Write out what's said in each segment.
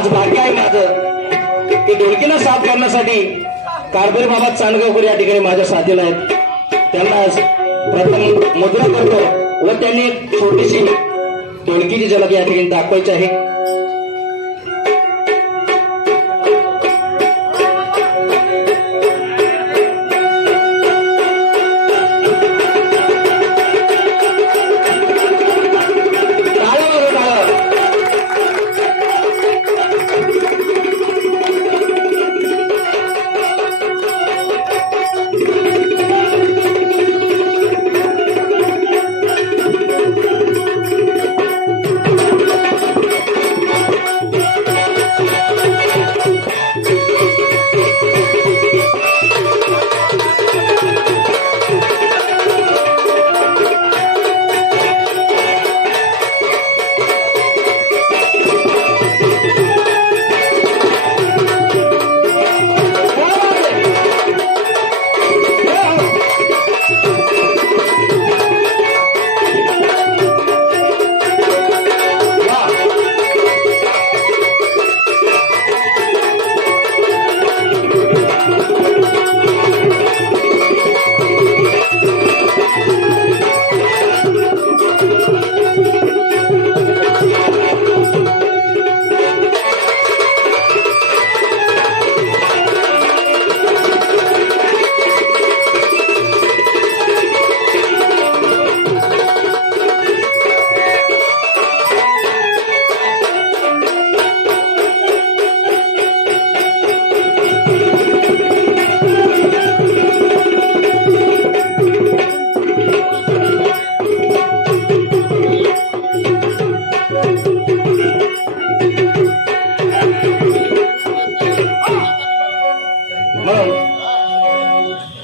आज भाग्य आहे माझं की ढोलकीला साथ करण्यासाठी कारभारी बाबा चांदगावकर या ठिकाणी माझ्या साथीला आहेत. त्यांना प्रथम मुद्रा करतो व त्यांनी एक छोटीशी ढोलकीची झलक या ठिकाणी दाखवायची आहे.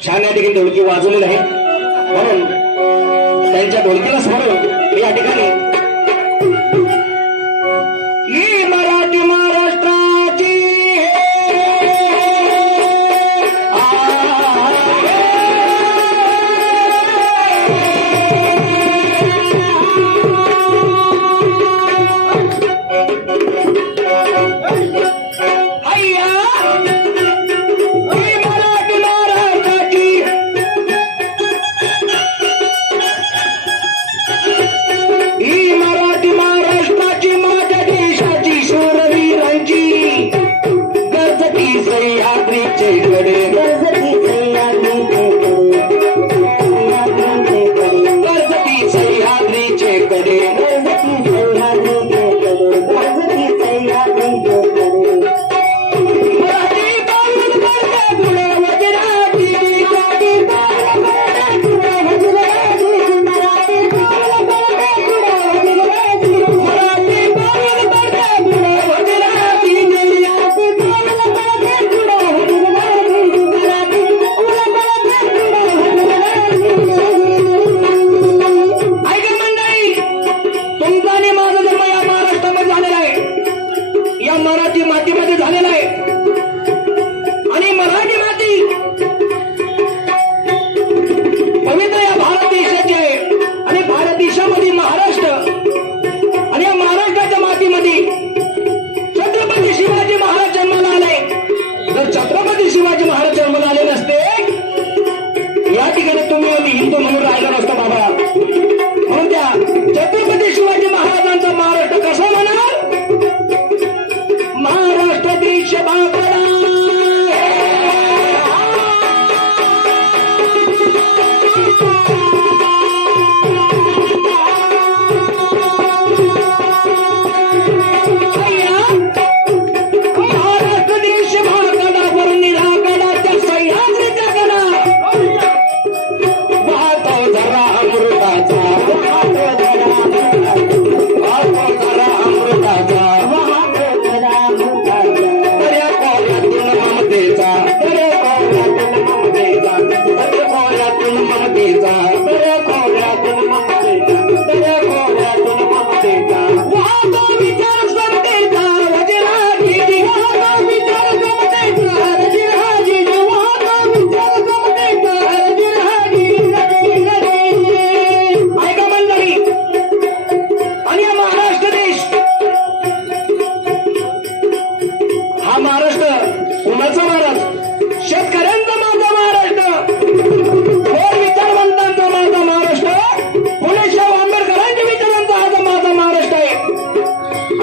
छान या ठिकाणी ढोलकी वाजवलेली आहे म्हणून त्यांच्या ढोलकीला स्मरून या ठिकाणी ही मराठी महाराष्ट्राची ही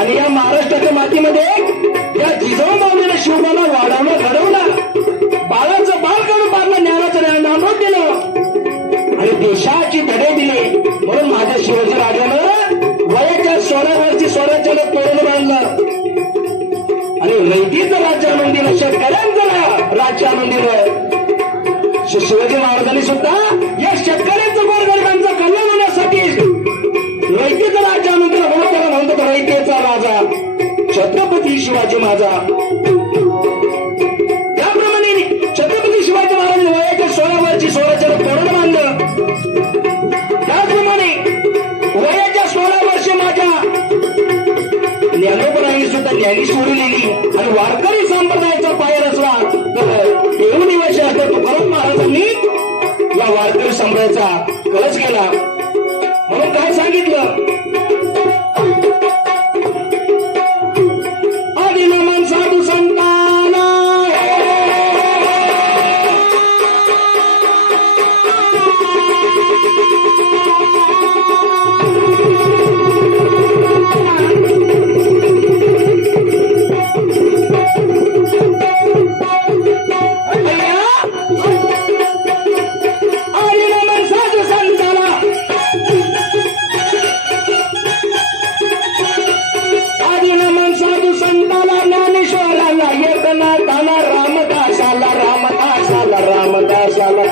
आणि या महाराष्ट्राच्या मातीमध्ये या जिजाऊ माऊलीने शिवबाला वाढवलं घडवलं, बाळाचं बाळ काढून पाडलं, ज्ञानाचं नामरूप दिलं आणि देशाची धडे दिले. म्हणून माझ्या शिवाजी राजानं वयाच्या 16 वर्षी स्वराज्याला तोरण बांधलं आणि रयतीचं राज्य आणून दिलं, शेतकऱ्यांचं राज्य आणून दिलं. शिवाजी महाराजांनी सुद्धा या शेतकऱ्यांचं गोरगरिबांचं कल्याण होण्यासाठी रयतीचं राज्य आणून दिलं. म्हणून त्याला म्हणतात रयतेचा राजा छत्रपती शिवाजी माझा. त्याप्रमाणे छत्रपती शिवाजी महाराजांनी वयाच्या 16 वर्षी स्वराज्याला तोरण बांधलं. त्याचप्रमाणे वयाच्या 16 वर्षी माझ्या ज्ञानोबरांनी सुद्धा ज्ञानेश्वरी लिहिली आणि वारकरी संप्रदायाचा पाय रचला. तर देऊ निवासी असल्या तुकाराम महाराजांनी या वारकरी संप्रदायाचा कळस केला. म्हणून काय सांगितलं, आदिनमन साधू संतांना,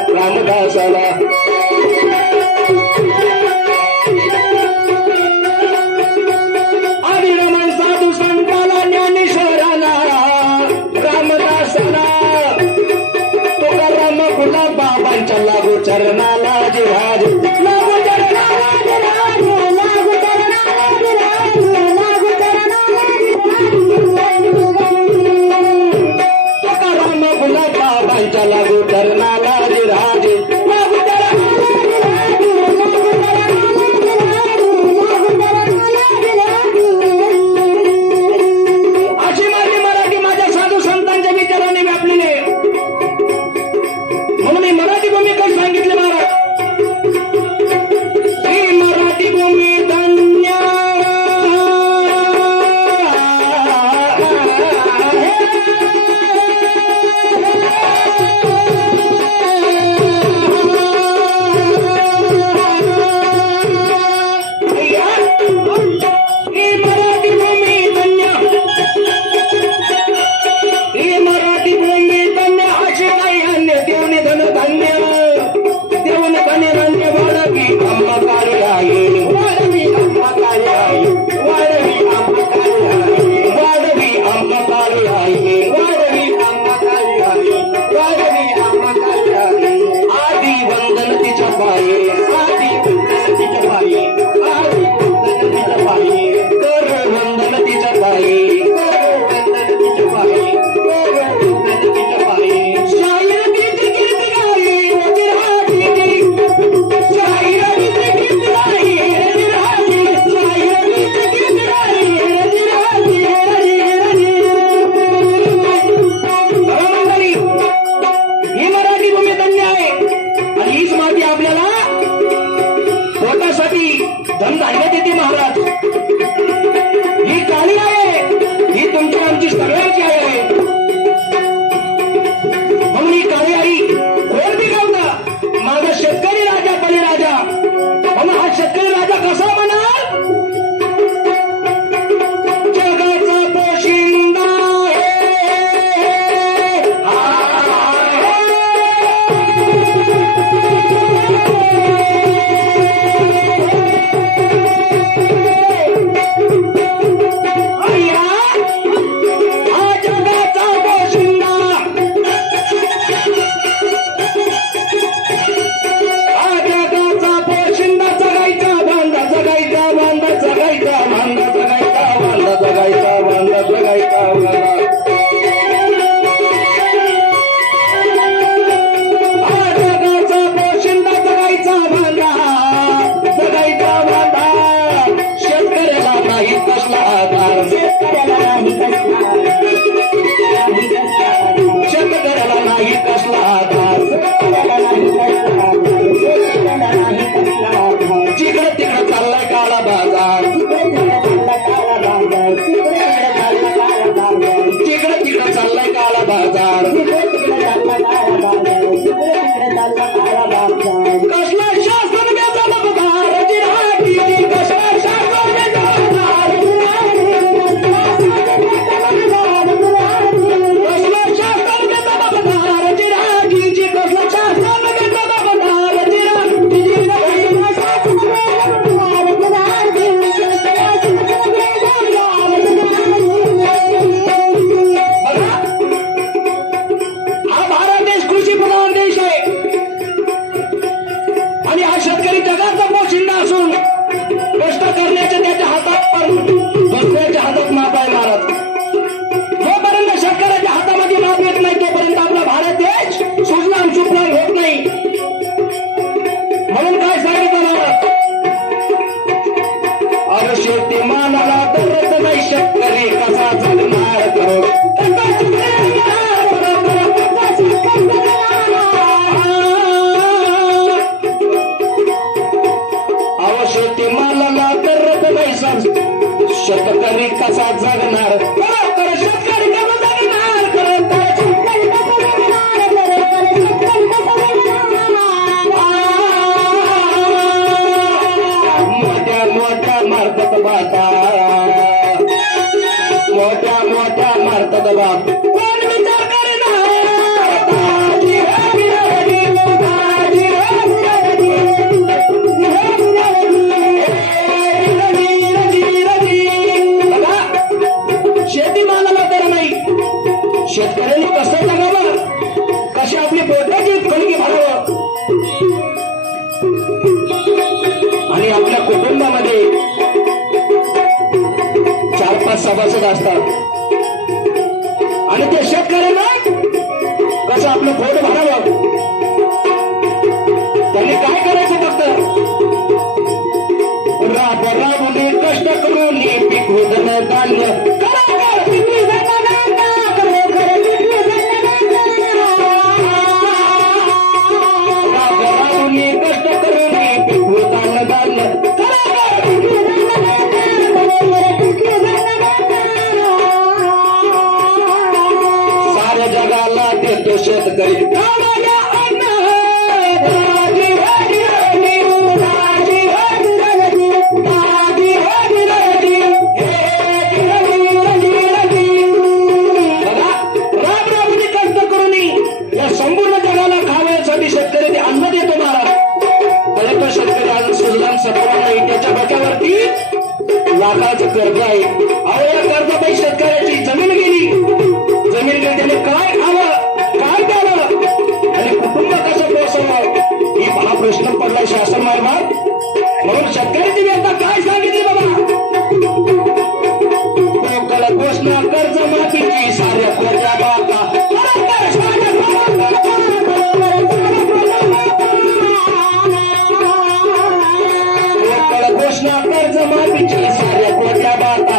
रामदासाला आदिरमन साधू संताला, ज्ञानेश्वराला, रामदासाला, तुकाराम गुलाब बाबांच्या लागू चरणाला जिराज, लागू चरणाला जिराज, लागू चरणाला जिराज, लागू चरणाला जिराज, तुकाराम गुलाब बाबांच्या लागू चरणाला जिराज, लागू चरणाला जिराज, लागू चरणाला जिराज. अशी माझी मराठी माझ्या साधू संतांच्या विचाराने व्यापलेली आहे. म्हणून मी मराठी भूमी काही सांगितले महाराज, ही मराठी भूमी धन्य, ही मराठी भूमी धन्य, ही मराठी भूमी धन्य. अशी काही अन्य देवने धन धान्य, देऊन धने धान्य वाढवी आम्हा कार्य आहे, वाढवी आम्हा कार्य आहे, वाढवी आम्हा कार्य आहे, वाढवी आम्हा कार्य आहे, वाढवी आम्हा कार्य आहे, वाढवी आम्हा कार्य आहे. आधी वंदन तिच्या पाये, आधी वंदन तिच्या पाये, आधी वंदन तिच्या पाये, कर वंदन तिच्या पाये, कर वंदन तिच्या पाये, कर वंदन तिच्या पाये. शाहीर गीत गीत गाई रजराजी, शाहीर गीत गीत गाई रजराजी, शाहीर गीत गीत गाई रजराजी, रजराजी. ही मराठी भूमी धन्य आहे आणि हीच माती आपल्याला पोटासाठी धनधान्य देते महाराज. ही काळी आहे, ही तुमच्या आमची सगळ्यांची आहे. म्हणून ही काळी आई कोण पिकवतं, माझा शेतकरी राजा बळीराजा. म्हणून हा शेतकरी राजा कसा म्हणाल, जगाचा पोशिंदा जिकडे तिकडे चाललाय काळा बाजार, शेतकरी कसा जगणार खरोखर शेतकरी कसा जगणार खरोखर शेतकरी कसा जगणार खरोखर शेतकरी कसा जगणार मोठ्या मोठ्या मारतात बाता मोठ्या मोठ्या मारतात बाप कोण विचार करणार शेतीमालाला तर नाही शेतकऱ्यांनी कसं जगावं कशी आपली पोटाची कणकी भरावं आणि आपल्या कुटुंबामध्ये 4-5 सभासद असतात आणि ते शेतकऱ्यांना कसं आपलं पोट भरावं त्यांनी काय करायचं फक्त राबून कष्ट करून पिकवून धान्य कष्ट करून पिकवून धान्य साऱ्या जगाला देतो शेतकरी संपूर्ण जगाला खावयासाठी शेतकरी अन्न देतो महाराज तरी तो शेतकरी आज सुजलाम सत्वान नाही त्याच्या डोक्यावरती लाखाचं कर्ज आहे अहो या कर्जापायी शेतकऱ्याची जमीन गेली त्याने काय खावं काय प्यावं आणि कुटुंब कसं पोहोचवलं ही हा प्रश्न पडलाय शासन मार्फत म्हणून शेतकऱ्याची व्यथा काय सांगितली बाबा लोकाला घोषणा कर्ज माफीची साऱ्या प्रजा बाता घोषणा कर्ज माफीची साऱ्या प्रजा बाता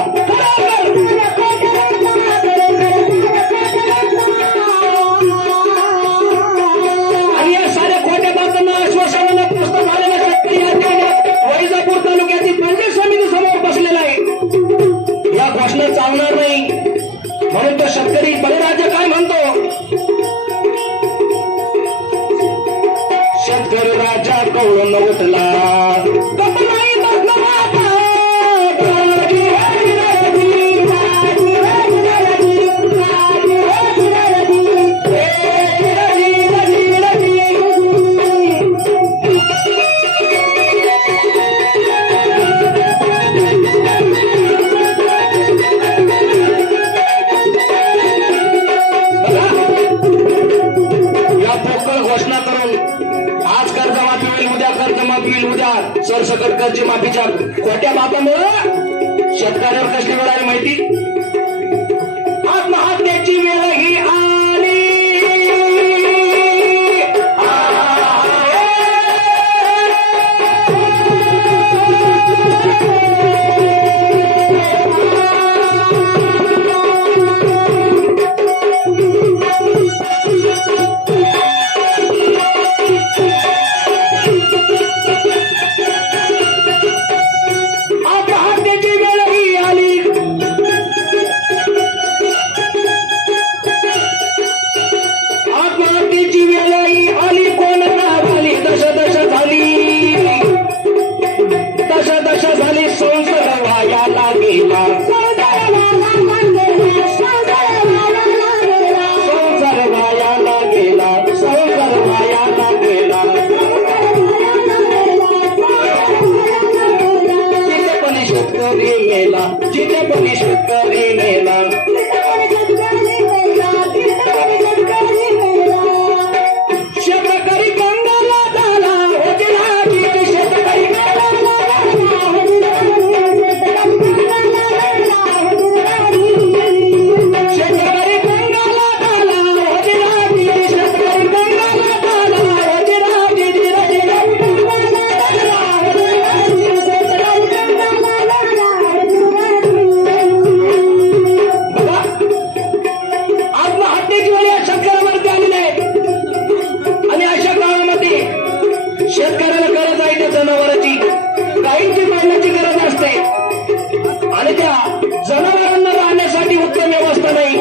जनावरांना राहण्यासाठी उत्तम व्यवस्था नाही,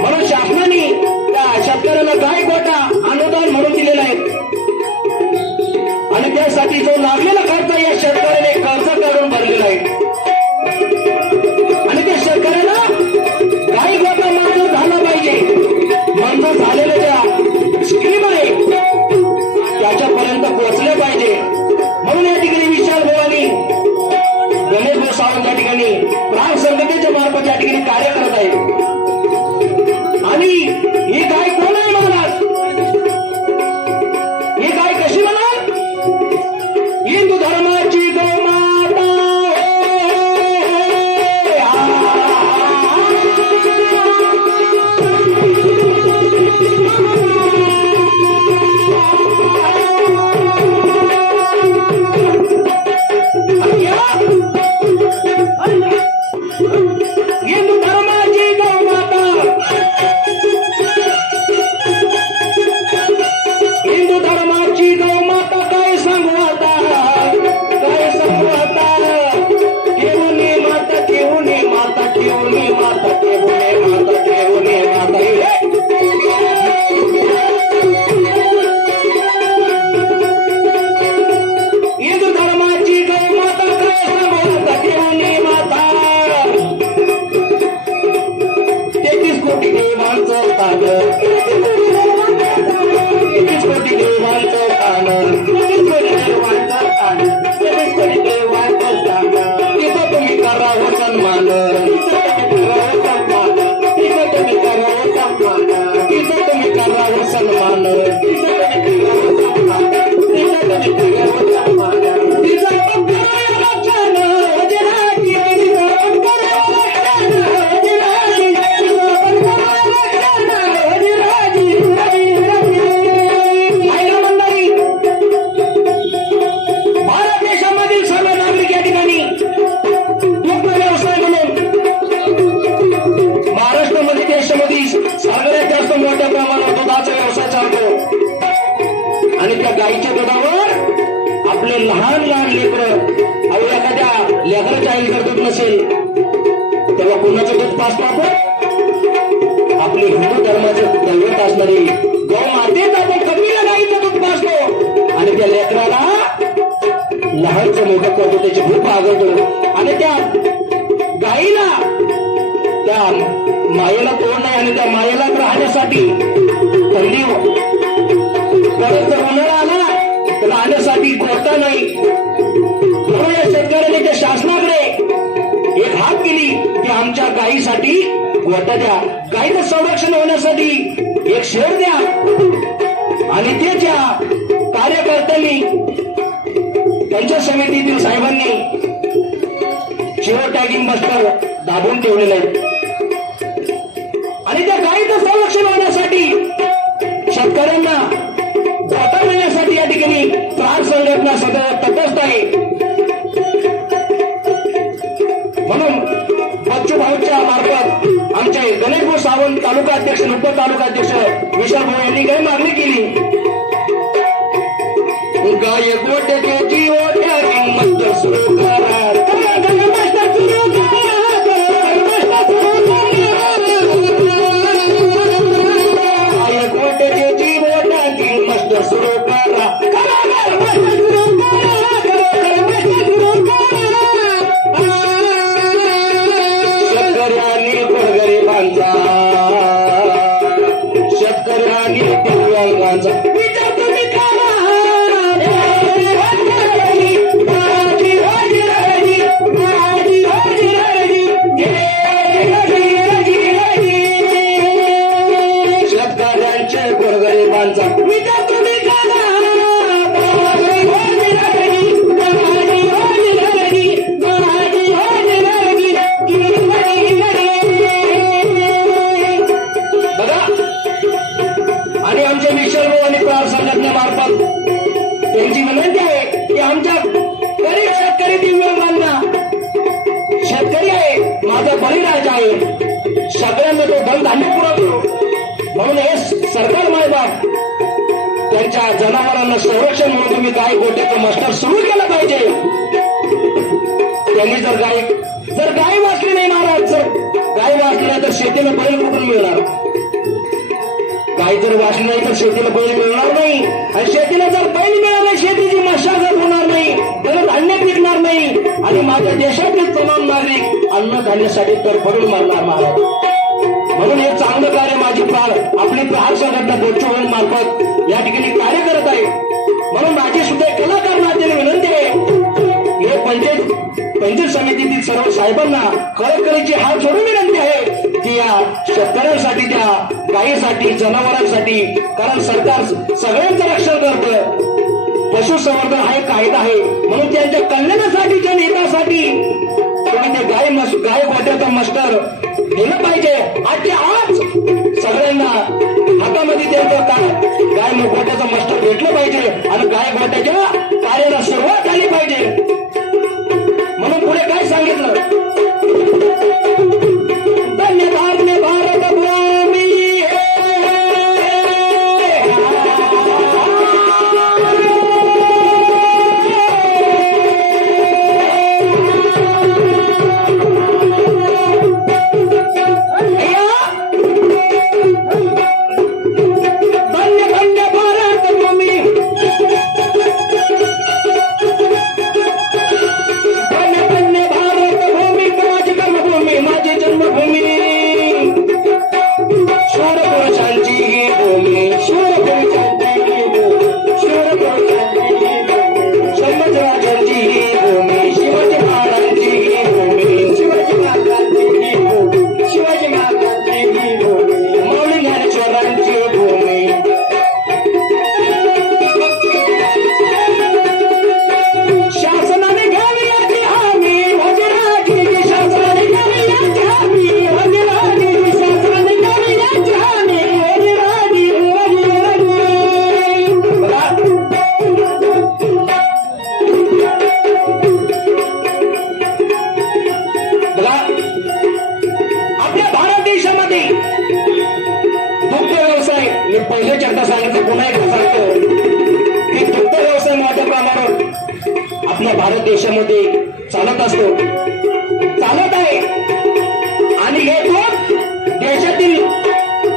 म्हणून शासनाने त्या शेतकऱ्याला गाय गोठा अनुदान म्हणून दिलेला आहे आणि त्यासाठी जो लागलेला खर्च या शेतकऱ्याने कर्ज काढून भरलेला आहे आणि त्या शेतकऱ्याला गाय गोठा मंजूर झाला पाहिजे. मंजूर झालेल्या ज्या स्कीम आहे त्याच्यापर्यंत पोहोचले पाहिजे. म्हणून या ठिकाणी विशाल भवानी गणेश भाऊ सावंत या ठिकाणी प्राण संघटनेच्या मार्फत या ठिकाणी कार्य करत आहे. आणि ही गाय कोण आहे म्हणाल? ही गाय कशी म्हणाल? हिंदू धर्माची गोमाता हिंदू धर्माची गौमाता, हिंदू धर्माची गौमाता काय सांगू आता, काय सांगू आता. केवणी माता, केवणी माता, केवणी माता, केवणी माता, केवणी माता. हिंदू धर्माची गौमाता काय सांगू आता, केवणी माता. 33 कोटी देवांचं स्थान, 33 कोटी देवांचं स्थान, 33 कोटी देवांचं स्थान, 33 कोटी देवांचं स्थान. तिथं तुम्ही करावं सन्मान, तिथं तुम्ही करावं सन्मान, तिथं तुम्ही करावं सन्मान, तिथं तुम्ही करावं सन्मान, तिथं तुम्ही करावं सन्मान. तिथं पण करावं रक्षण, वजनाची तिथं पण करावं रक्षण, वजनाची तिथं पण करावं रक्षण, वजनाची. महिला मंडळी, भारत देशामधील सर्व नागरिक या ठिकाणी दुग्ध व्यवसाय म्हणून महाराष्ट्रामध्ये देशामध्ये सगळ्यात जास्त मोठ्या प्रमाणात दुधाचा व्यवसाय चालतो आणि त्या गाईच्या दुधावर आपले लहान लहान लेकरं, अहो एखाद्या लेकराच्या आईला दूध नसेल तेव्हा कुणाचं दूध पाजतो आपण? आपले हिंदू धर्माचे दैवत असणारी गौ मातेच आपण कमीला गाईचं दूध पाजतो आणि त्या लेकराला लहानचं मोठं करतो, त्याची भूक भागवतो आणि त्या गाईला, त्या मायेला तोड नाही आणि त्या मायेला राहण्यासाठी थंडी परत जर उन्हाळा आला तर राहण्यासाठी गोठा नाही. म्हणून या शेतकऱ्याने त्या शासनाकडे एक हाक केली की आमच्या गायीसाठी गोठा द्या, गायीचं संरक्षण होण्यासाठी एक शेड द्या. आणि त्याच्या कार्यकर्त्यांनी, त्यांच्या समितीतील साहेबांनी जिओ टॅगिंग मास्टर दाबून ठेवलेले आहेत आणि त्या गायीचं संरक्षण होण्यासाठी शेतकऱ्यांना गोठा मिळण्यासाठी या ठिकाणी प्राण संघटना सगळं तटस्थ आहे. म्हणून बच्चू भाऊच्या मार्फत आमचे गणेश भाऊ सावंत तालुका अध्यक्ष, उप तालुका अध्यक्ष विशाल भाऊ यांनी काही मागणी केली. गाय गोट्याचे जीव त्या किंमत सुरू करा, गाय गोट्याचे जीव त्या किंमत सुरू करा. शेतकऱ्यांनी गोरगरिबांचा, शेतकऱ्यांनी दिव्यांगांचा विचार तुम्ही करा. शेतकऱ्यांचे गोरगरिबांचा विचार तुम्ही करा. बघा, आणि आमच्या विशाल भाऊ आणि प्राण संघटनेमार्फत त्यांची विनंती आहे की आमच्या गरीब शेतकरी दिव्यांगांना, शेतकरी आहे माझा बळीराजा आहे, सगळ्यांना तो धनधान्य पुरवतो. म्हणून हे सरकार मायबाप त्यांच्या जनावरांना संरक्षण म्हणून तुम्ही गाय गोट्याचं मास्टर सुरू केलं पाहिजे. त्यांनी जर गाय जर गाय वाचली नाही महाराज, जर गाय वाचली नाही तर शेतीला बैल कुठून मिळणार? गाय जर वाचली नाही तर शेतीला बैल मिळणार नाही, आणि शेतीला जर बैल मिळाला नाही, शेतीची मशागत होणार नाही, त्याला धान्य पिकणार नाही, आणि माझ्या देशातील तमाम नागरिक अन्नधान्यासाठी तडफडून मारणार महाराज. म्हणून हे चांगलं कार्य माझी आपली प्रहार संघटना दोन मार्फत या ठिकाणी कार्य करत आहे. म्हणून माझी सुद्धा कलाकार नात्याने विनंती आहे, हे पंचायत समितीतील सर्व साहेबांना कळकळीची हात जोडून विनंती आहे की या शेतकऱ्यांसाठी, त्या गायीसाठी, जनावरांसाठी, कारण सरकार सगळ्यांचं रक्षण करतं, पशुसंवर्धन हा एक कायदा आहे, म्हणून त्यांच्या कल्याणासाठी, जनहितासाठी तुम्ही ते गाय गोट्याचा मस्टर दिलं पाहिजे. आज सगळ्यांना हातामध्ये त्यांचं गाय गोट्याचं मस्टर भेटलं पाहिजे आणि गाय गोट्याच्या कार्याला सुरुवात झाली पाहिजे. म्हणून पुढे काय सांगितलं, धन्यवाद भारत भूमी भारत देशामध्ये चालत असतो, चालत आहे. आणि हे दूध देशातील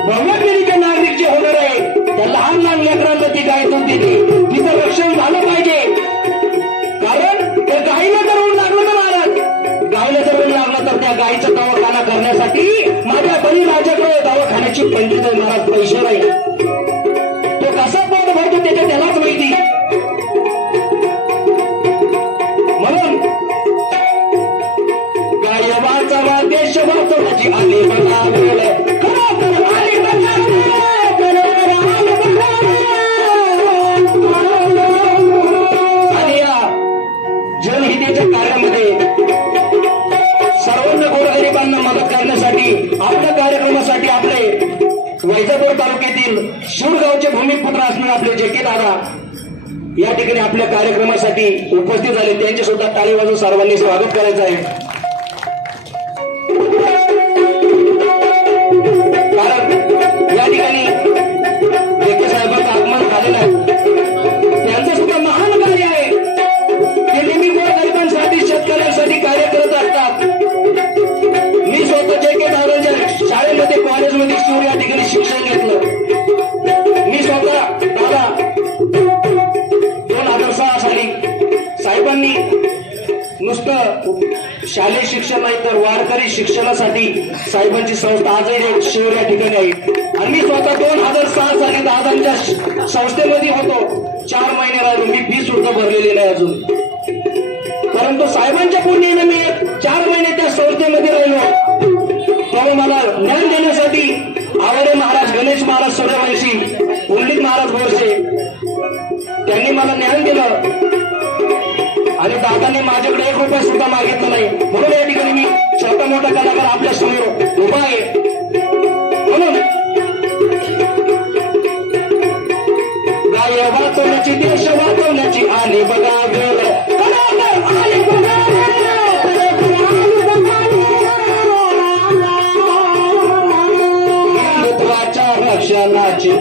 भव्य नागरिक जे होणार आहे त्या लहान लहान लेकरांना ती गाय दूध देते, तिचं रक्षण झालं पाहिजे. कारण त्या गायीला जर ऊन लागलं तर महाराज, गायला जर ऊन लागलं तर त्या गायीचा दवाखाना करण्यासाठी माझ्या बळीराजाकडे दवाखान्याची पंचवीस महाराज पैसे नाही, तो कसा पोट भरतो त्याच्या त्यालाच माहिती. देश वाचवण्याची आली बघा वेळ, आणि या जनहितेच्या कार्यामध्ये सर्वांना गोरगरिबांना मदत करण्यासाठी आपल्या कार्यक्रमासाठी आपले वैजापूर तालुक्यातील शिवगावचे भूमिपुत्र असणारे आपले जेके दादा या ठिकाणी आपल्या कार्यक्रमासाठी उपस्थित झाले. त्यांचे सुद्धा टाळी वाजवून सर्वांनी स्वागत करायचं आहे. या ठिकाणी जेके साहेबांचं आगमन झालेलं आहे, त्यांचं सुद्धा महान कार्य आहे. ते नेहमी गोरगरिबांसाठी, शेतकऱ्यांसाठी कार्य करत असतात. मी स्वतः जेके दादांच्या शाळेमध्ये, कॉलेजमध्ये शिव या ठिकाणी शिक्षण घेतलं. मी स्वतः दादा 2006 साली साहेबांनी नुसतं शालेय शिक्षण नाही तर वारकरी शिक्षणासाठी साहेबांची संस्था आजही शिवर या ठिकाणी आहे. आणि मी स्वतः 2006 साली दादांच्या संस्थेमध्ये होतो. 4 महिने राहिलो, मी फी सुद्धा भरलेली नाही अजून, परंतु साहेबांच्या पुण्याने मी 4 महिने त्या संस्थेमध्ये राहिलो. तेव्हा मला ज्ञान देण्यासाठी आवडे महाराज, गणेश महाराज सूर्यवंशी, पंडित महाराज बोरसे त्यांनी मला ज्ञान दिलं. आणि दादांनी माझ्याकडे 1 रुपया सुद्धा मागितला नाही. म्हणून या ठिकाणी मी छोटा मोठा कलाकार आपल्या समोर उभा आहे. म्हणून गाय वाचवण्याची, देश वाचवण्याची आली बघा वेळ, हिंदुत्वाच्या रक्षणाची